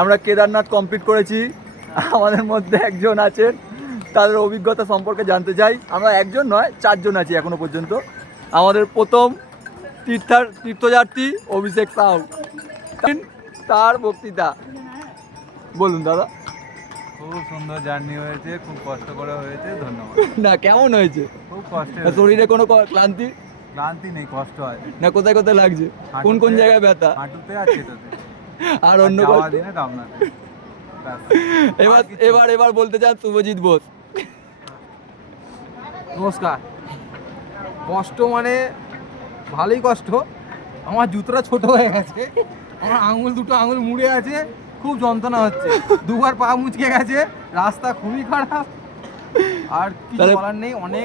আমরা কেদারনাথ কমপ্লিট করেছি। আমাদের মধ্যে একজন আছেন, তাদের অভিজ্ঞতা সম্পর্কে জানতে চাই। আমরা একজন নয়, 4 জন আছি এখনো পর্যন্ত। আমাদের প্রথম তীর্থযাত্রী অভিষেক সাউ, তার বক্তৃতা বলুন দাদা। খুব সুন্দর জার্নি হয়েছে, খুব কষ্ট করে হয়েছে, ধন্যবাদ। না কেমন হয়েছে? খুব কষ্ট। শরীরে কোনো ক্লান্তি ক্লান্তি নেই, কষ্ট হয় না? কোথায় কোথায় লাগছে? কোন কোন জায়গায় ব্যথা? হাঁটুতে আর সেটাতে। আর অন্য যাওয়া কষ্ট? দিনে দামনাতে। এবার এবার এবার বলতে চান শুভজিৎ বোস। নমস্কার। কষ্ট মানে ভালোই কষ্ট। আমার জুতোটা ছোট হয়ে গেছে, আমার দুটো আঙুল মুড়ে আছে, খুব যন্ত্রণা হচ্ছে, দুবার পা মুচকে গেছে, রাস্তা খুবই খারাপ, আর কিছু তাহলে বলার নেই। অনেক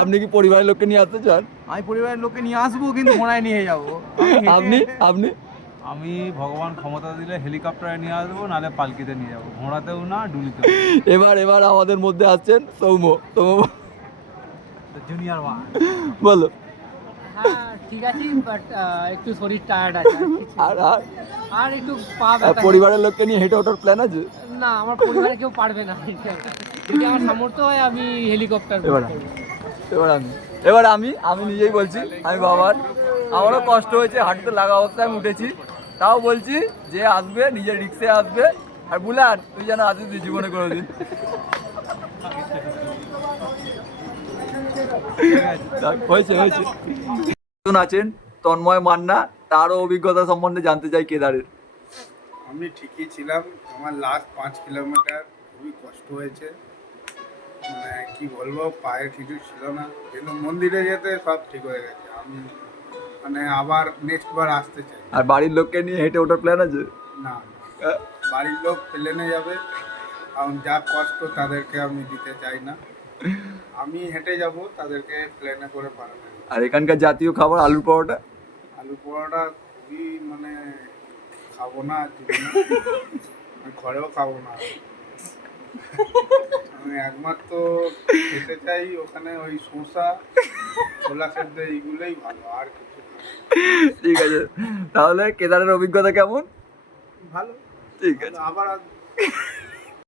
আপনি কি পরিবারের লোককে নিয়ে আসতে চান? আমি পরিবারের লোককে নিয়ে আসবো, কিন্তু ঘোড়ায় নিয়ে যাবো। আপনি আপনি আমি ভগবান ক্ষমতা দিলে হেলিকপ্টারে নিয়ে আসবো, নাহলে পালকিতে নিয়ে যাবো, ঘোড়াতেও না, ডুলিতেও। এবার এবার আমাদের মধ্যে আসছেন সৌম্য। Junior one. বলো। হ্যাঁ ঠিক আছে, বাট একটু শরীর টায়ার্ড আছে আর আর আর একটু পা ব্যথা। পরিবারের লোককে নিয়ে হেঁটে ওঠার প্ল্যান আছে? না, আমার পরিবারে কেউ পারবে না। যদি আমার সামর্থ্য হয় আমি হেলিকপ্টার বুক করবো। এবার আমি নিজেই বলছি, আমি বাবার, আমারও কষ্ট হয়েছে, হাঁটুতে লাগা অবস্থায় আমি উঠেছি। তাও বলছি যে আসবে নিজের রিক্সে আসবে। আর বুলান তুই যেন আসিস জীবনে কোনোদিন। হয়েছে আছেন তন্ময় মান্না, তারও অভিজ্ঞতা সম্বন্ধে জানতে চাই কেদারের। আমি ঠিকই ছিলাম, আমার লাস্ট 5 কিলোমিটার খুবই কষ্ট হয়েছে, মানে কি বলবো, পায়ের কিছু ছিল না, কিন্তু মন্দিরে যেতে সব ঠিক হয়ে গেছে। আমি মানে আবার নেক্সট বার আসতে চাই। আর বাড়ির লোককে নিয়ে হেঁটে ওঠার প্ল্যান আছে? না, বাড়ির লোক প্লেনে যাবে, কারণ যা কষ্ট তাদেরকে আমি দিতে চাই না। আমি হেঁটে যাব, তাদেরকে প্লেনে করে পাঠাবো। আর এখানকার জাতীয় খাবার আলুর পরোটা। আলু পরোটা খুবই মানে খাবো না জীবনে, আমি ঘরেও খাবো না। আমি একমাত্র খেতে চাই ওখানে ওই শসা, ছোলা সেদ্ধ, এইগুলোই ভালো, আর কিছু না। ঠিক আছে, তাহলে কেদারের অভিজ্ঞতা কেমন? ভালো। ঠিক আছে। আবার